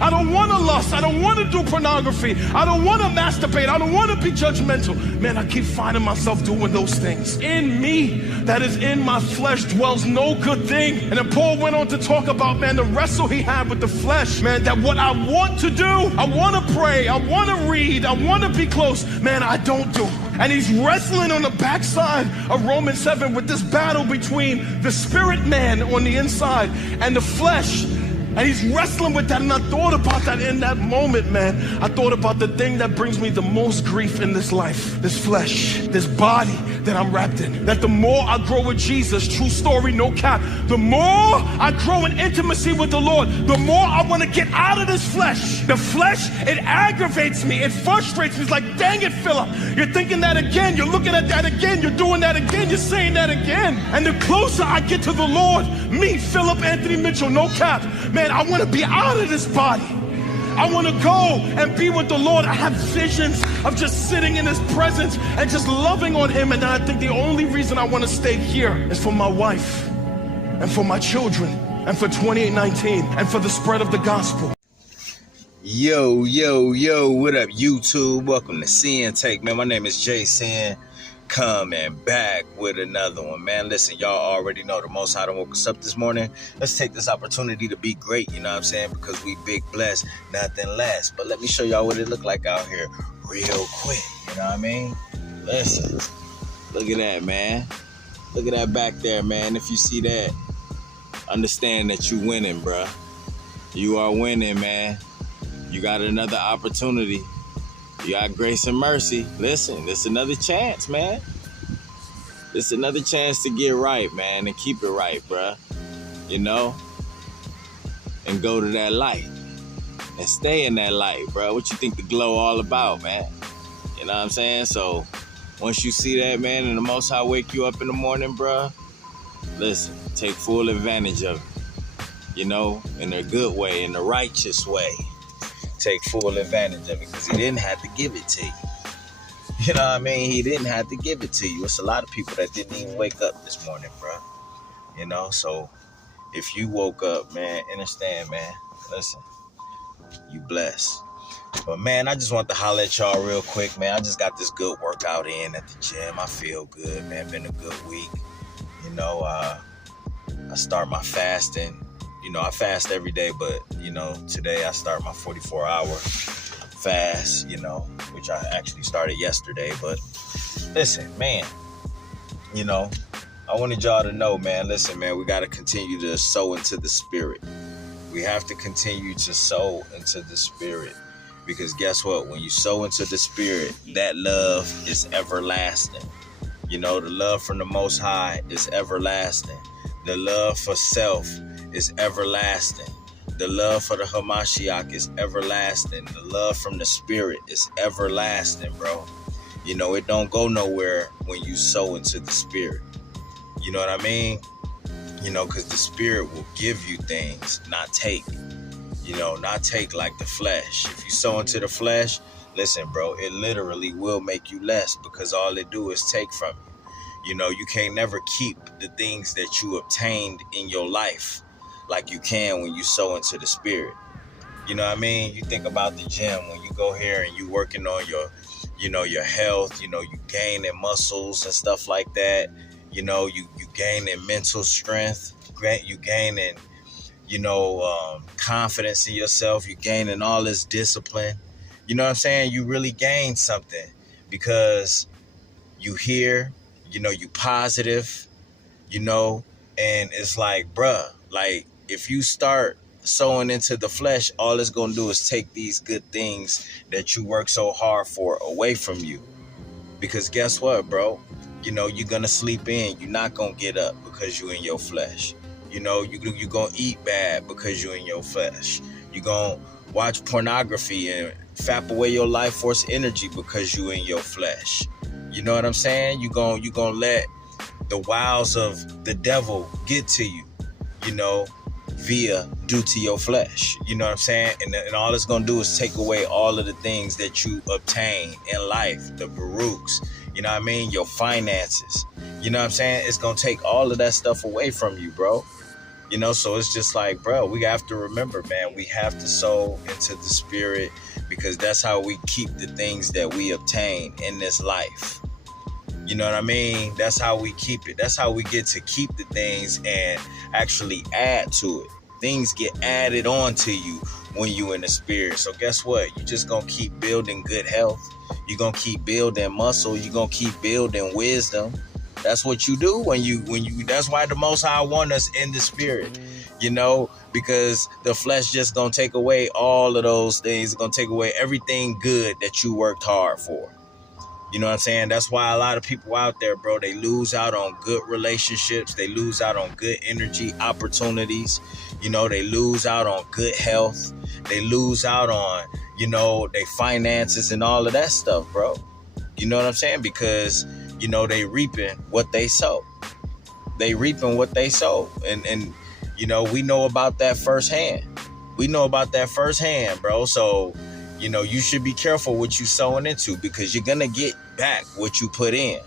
I don't want to lust. I don't want to do pornography. I don't want to masturbate. I don't want to be judgmental. Man, I keep finding myself doing those things. In me, that is in my flesh, dwells no good thing. And then Paul went on to talk about, man, the wrestle he had with the flesh. Man, that what I want to do, I want to pray, I want to read, I want to be close. Man, I don't do. And he's wrestling on the backside of Romans 7 with this battle between the spirit man on the inside and the flesh. And he's wrestling with that, and I thought about that in that moment, man. I thought about the thing that brings me the most grief in this life, this flesh, this body that I'm wrapped in. That the more I grow with Jesus, true story, no cap, the more I grow in intimacy with the Lord, the more I want to get out of this flesh. The flesh, it aggravates me, it frustrates me. It's like, dang it, Philip, you're thinking that again, you're looking at that again, you're doing that again, you're saying that again. And the closer I get to the Lord, me, Philip Anthony Mitchell, no cap, man, I want to be out of this body. I want to go and be with the Lord. I have visions of just sitting in his presence and just loving on him. And I think the only reason I want to stay here is for my wife and for my children and for 2819 and for the spread of the gospel. Yo, what up, YouTube? Welcome to Sinn-Take, man. My name is Jason. Coming back with another one, man. Listen, y'all already know the Most High done woke us up this morning. Let's take this opportunity to be great, you know what I'm saying? Because we big blessed, nothing less. But let me show y'all what it look like out here real quick, you know what I mean? Listen, look at that, man. Look at that back there, man. If you see that, understand that you winning, bruh. You are winning, man. You got another opportunity. You got grace and mercy. Listen, it's another chance, man. It's another chance to get right, man, and keep it right, bruh. You know? And go to that light. And stay in that light, bruh. What you think the glow all about, man? You know what I'm saying? So, once you see that, man, and the Most High wake you up in the morning, bruh, listen, take full advantage of it. You know? In a good way, in the righteous way. Take full advantage of it because he didn't have to give it to you. You know what I mean? He didn't have to give it to you. It's a lot of people that didn't even wake up this morning, bro. You know, so if you woke up, man, understand, man. Listen, you blessed. But, man, I just want to holler at y'all real quick, man. I just got this good workout in at the gym. I feel good, man. Been a good week. You know, I start my fasting. You know, I fast every day, but, you know, today I start my 44-hour fast, you know, which I actually started yesterday. But listen, man, you know, I wanted y'all to know, man, listen, man, we got to continue to sow into the spirit. We have to continue to sow into the spirit because guess what? When you sow into the spirit, that love is everlasting. You know, the love from the Most High is everlasting. The love for self is everlasting. The love for the Hamashiach is everlasting. The love from the spirit is everlasting, bro. You know, it don't go nowhere when you sow into the spirit. You know what I mean? You know, because the spirit will give you things, not take. You know, not take like the flesh. If you sow into the flesh, listen, bro, it literally will make you less because all it do is take from you. You know, you can't never keep the things that you obtained in your life like you can when you sow into the spirit. You know what I mean? You think about the gym when you go here and you working on your, you know, your health, you know, you gaining muscles and stuff like that. You know, you gaining mental strength, you gaining, you know, confidence in yourself. You gaining all this discipline. You know what I'm saying? You really gain something because you here, you know, you positive, you know, and it's like, bruh, like, if you start sowing into the flesh, all it's going to do is take these good things that you work so hard for away from you. Because guess what, bro? You know, you're going to sleep in. You're not going to get up because you're in your flesh. You know, you're going to eat bad because you're in your flesh. You're going to watch pornography and fap away your life force energy because you're in your flesh. You know what I'm saying? You're going to let the wiles of the devil get to you, you know, due to your flesh. You know what I'm saying? And all it's going to do is take away all of the things that you obtain in life, the baruchs, you know what I mean? Your finances. You know what I'm saying? It's going to take all of that stuff away from you, bro. You know, so it's just like, bro, we have to remember, man, we have to sow into the spirit, because that's how we keep the things that we obtain in this life. You know what I mean? That's how we keep it. That's how we get to keep the things and actually add to it. Things get added on to you when you in the spirit. So guess what? You just gonna keep building good health. You're gonna keep building muscle. You're gonna keep building wisdom. That's what you do when you that's why the Most High want us in the spirit, you know, because the flesh just gonna take away all of those things. It's gonna take away everything good that you worked hard for. You know what I'm saying? That's why a lot of people out there, bro, they lose out on good relationships. They lose out on good energy opportunities. You know, they lose out on good health. They lose out on, you know, their finances and all of that stuff, bro. You know what I'm saying? Because, you know, they reaping what they sow. They reaping what they sow. And you know, we know about that firsthand. We know about that firsthand, bro. So, you know, you should be careful what you sowing into, because you're going to get back what you put in.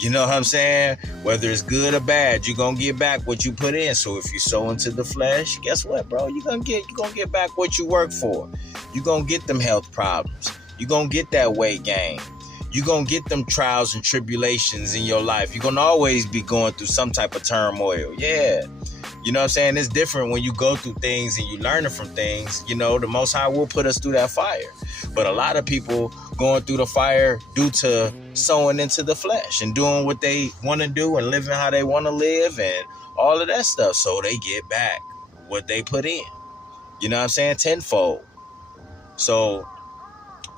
You know what I'm saying? Whether it's good or bad, you're going to get back what you put in. So if you sow into the flesh, guess what, bro? You're going to get back what you work for. You're going to get them health problems. You're going to get that weight gain. You're going to get them trials and tribulations in your life. You're going to always be going through some type of turmoil. Yeah. You know what I'm saying? It's different when you go through things and you learning from things. You know, the Most High will put us through that fire. But a lot of people going through the fire due to sowing into the flesh and doing what they want to do and living how they want to live and all of that stuff. So they get back what they put in. You know what I'm saying? Tenfold. So,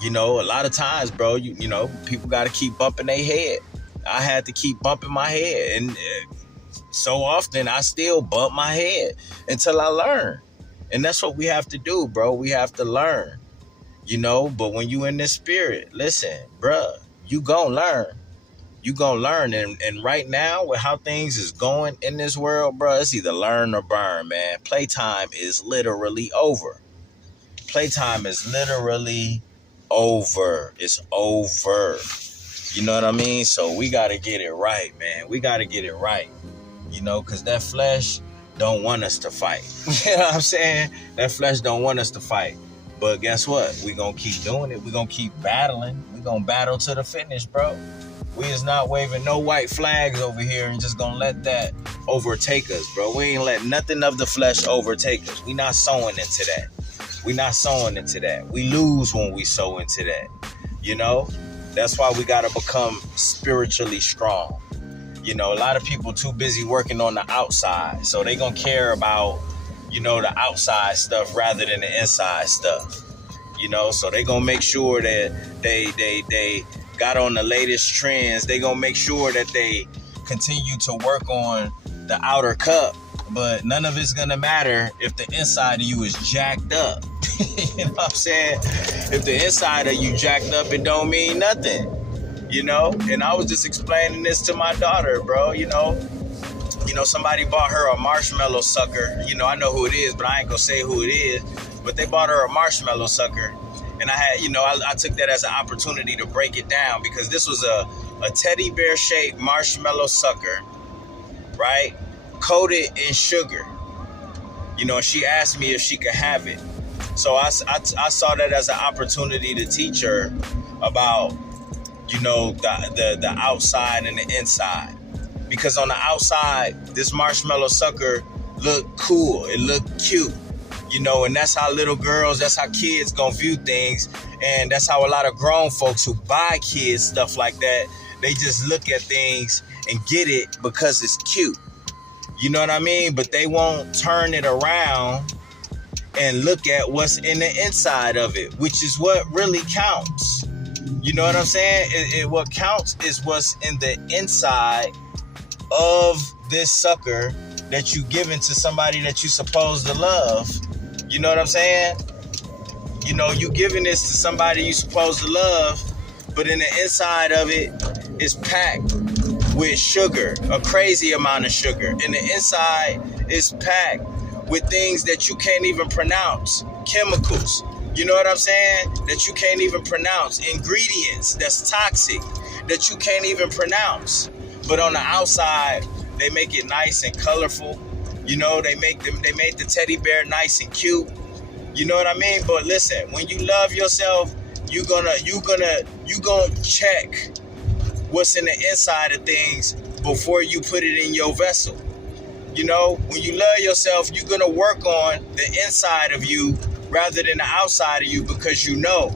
you know, a lot of times, bro, you know, people got to keep bumping their head. I had to keep bumping my head. And so often I still bump my head until I learn. And that's what we have to do, bro. We have to learn, you know. But when you in this spirit, listen, bro, you gonna learn. You gonna learn. And right now, with how things is going in this world, bro, it's either learn or burn, man. Playtime is literally over. Playtime is literally over. It's over. You know what I mean? So we got to get it right, man. We got to get it right. You know, because that flesh don't want us to fight. You know what I'm saying? That flesh don't want us to fight. But guess what? We're going to keep doing it. We're going to keep battling. We're going to battle to the finish, bro. We is not waving no white flags over here and just going to let that overtake us, bro. We ain't let nothing of the flesh overtake us. We not sowing into that. We not sowing into that. We lose when we sow into that. You know? That's why we got to become spiritually strong. You know, a lot of people too busy working on the outside. So they going to care about, you know, the outside stuff rather than the inside stuff. You know, so they going to make sure that they got on the latest trends. They going to make sure that they continue to work on the outer cup. But none of it's going to matter if the inside of you is jacked up. You know what I'm saying? If the inside of you jacked up, it don't mean nothing. You know, and I was just explaining this to my daughter, bro. You know, somebody bought her a marshmallow sucker. You know, I know who it is, but I ain't gonna say who it is. But they bought her a marshmallow sucker, and I had, you know, I took that as an opportunity to break it down, because this was a teddy bear shaped marshmallow sucker, right? Coated in sugar. You know, she asked me if she could have it. So I saw that as an opportunity to teach her about, you know, the outside and the inside. Because on the outside, this marshmallow sucker looked cool. It looked cute. You know, and that's how little girls, that's how kids gonna view things. And that's how a lot of grown folks who buy kids stuff like that, they just look at things and get it because it's cute. You know what I mean? But they won't turn it around and look at what's in the inside of it, which is what really counts. You know what I'm saying? What counts is what's in the inside of this sucker that you giving to somebody that you supposed to love. You know what I'm saying? You know, you giving this to somebody you supposed to love, but in the inside of it is packed with sugar, a crazy amount of sugar. And the inside is packed with things that you can't even pronounce, chemicals. You know what I'm saying? That you can't even pronounce. Ingredients that's toxic that you can't even pronounce. But on the outside, they make it nice and colorful. You know, they made the teddy bear nice and cute. You know what I mean? But listen, when you love yourself, you gonna check what's in the inside of things before you put it in your vessel. You know, when you love yourself, you're gonna work on the inside of you rather than the outside of you, because you know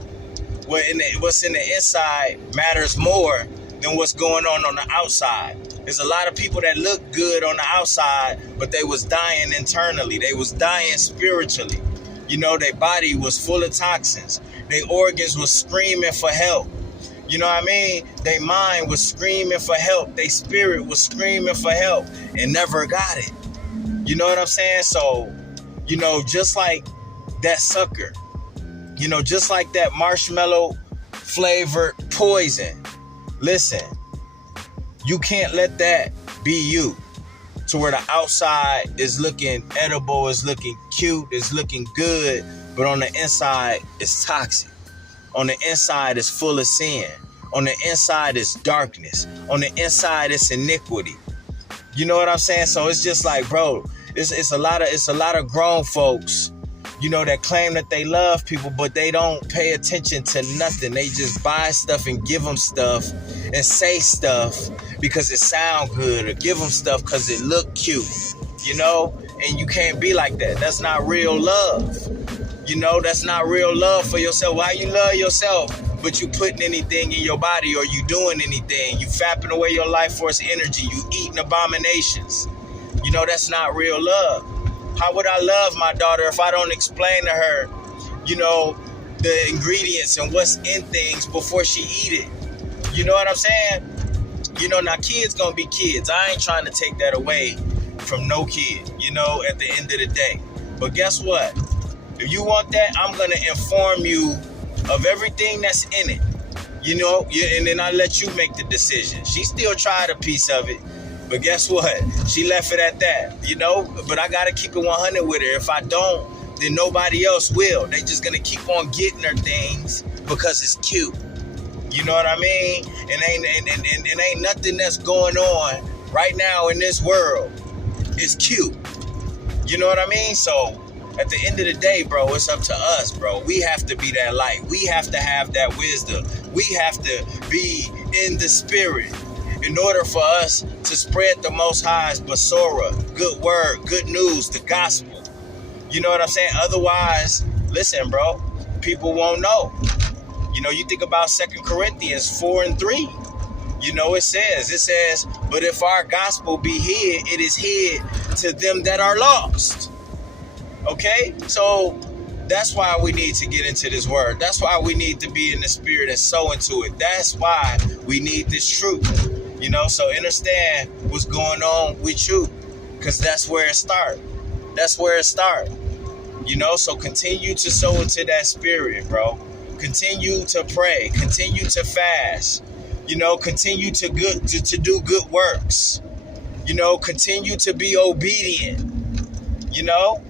what's in the inside matters more than what's going on the outside. There's a lot of people that look good on the outside, but they was dying internally. They was dying spiritually. You know, their body was full of toxins. Their organs was screaming for help. You know what I mean? Their mind was screaming for help. Their spirit was screaming for help and never got it. You know what I'm saying? So, you know, just like that sucker, you know, just like that marshmallow flavored poison. Listen, you can't let that be you, to where the outside is looking edible, is looking cute, is looking good, but on the inside it's toxic. On the inside is full of sin. On the inside is darkness. On the inside it's iniquity. You know what I'm saying? So it's just like, bro, it's a lot of grown folks, you know, that claim that they love people, but they don't pay attention to nothing. They just buy stuff and give them stuff and say stuff because it sound good, or give them stuff because it look cute, you know? And you can't be like that. That's not real love. You know, that's not real love for yourself. Why you love yourself, but you putting anything in your body, or you doing anything? You fapping away your life force energy. You eating abominations. You know, that's not real love. How would I love my daughter if I don't explain to her, you know, the ingredients and what's in things before she eat it? You know what I'm saying? You know, now kids gonna be kids. I ain't trying to take that away from no kid, you know, at the end of the day. But guess what? If you want that, I'm gonna inform you of everything that's in it, you know, and then I let you make the decision. She still tried a piece of it, but guess what? She left it at that, you know, but I gotta keep it 100 with her. If I don't, then nobody else will. They just gonna keep on getting her things because it's cute. You know what I mean? And ain't nothing that's going on right now in this world is cute. You know what I mean? So at the end of the day, bro, it's up to us, bro. We have to be that light. We have to have that wisdom. We have to be in the spirit in order for us to spread the Most High's Basora, good word, good news, the gospel. You know what I'm saying? Otherwise, listen, bro, people won't know. You know, you think about 2 Corinthians 4:3. You know, it says, but if our gospel be hid, it is hid to them that are lost. Okay? So that's why we need to get into this word. That's why we need to be in the spirit and sow into it. That's why we need this truth. You know, so understand what's going on with you, because that's where it starts. That's where it starts. You know, so continue to sow into that spirit, bro. Continue to pray. Continue to fast. You know, continue to do good works. You know, continue to be obedient. You know,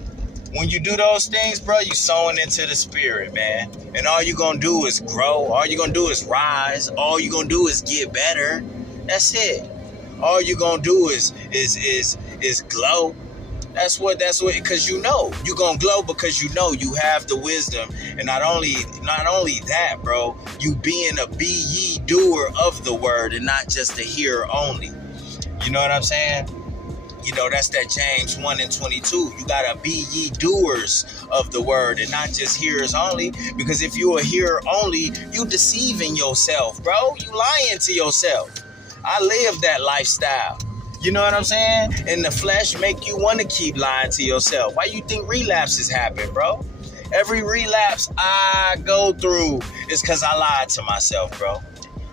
when you do those things, bro, you sowing into the spirit, man. And all you're going to do is grow. All you're going to do is rise. All you're going to do is get better. That's it. All you're going to do is glow. That's what, because you know you're going to glow, because you know you have the wisdom. And not only that, bro, you being a be ye doer of the word and not just a hearer only. You know what I'm saying? You know, that's that James 1:22. You got to be ye doers of the word and not just hearers only. Because if you're a hearer only, you deceiving yourself, bro. You lying to yourself. I live that lifestyle. You know what I'm saying? And the flesh make you want to keep lying to yourself. Why you think relapses happen, bro? Every relapse I go through is because I lied to myself, bro.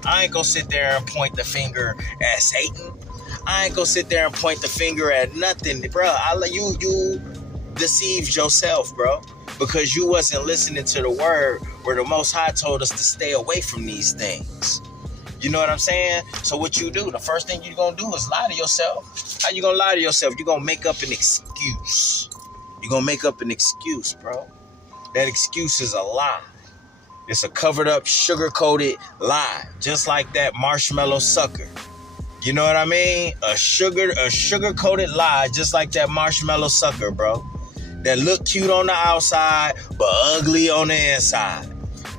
I ain't gonna sit there and point the finger at Satan. I ain't gonna sit there and point the finger at nothing, bro. You deceived yourself, bro, because you wasn't listening to the word where the Most High told us to stay away from these things. You know what I'm saying? So what you do, the first thing you're going to do is lie to yourself. How you going to lie to yourself? You're going to make up an excuse. You're going to make up an excuse, bro. That excuse is a lie. It's a covered up, sugar-coated lie. Just like that marshmallow sucker. You know what I mean? A sugar-coated lie, just like that marshmallow sucker, bro. That look cute on the outside, but ugly on the inside.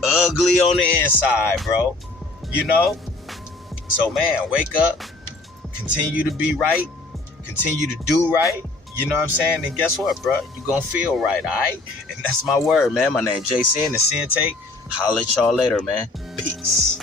Ugly on the inside, bro. You know? So, man, wake up. Continue to be right. Continue to do right. You know what I'm saying? And guess what, bro? You gonna feel right, all right? And that's my word, man. My name is Sinn, the Sinn-Take. Holla at y'all later, man. Peace.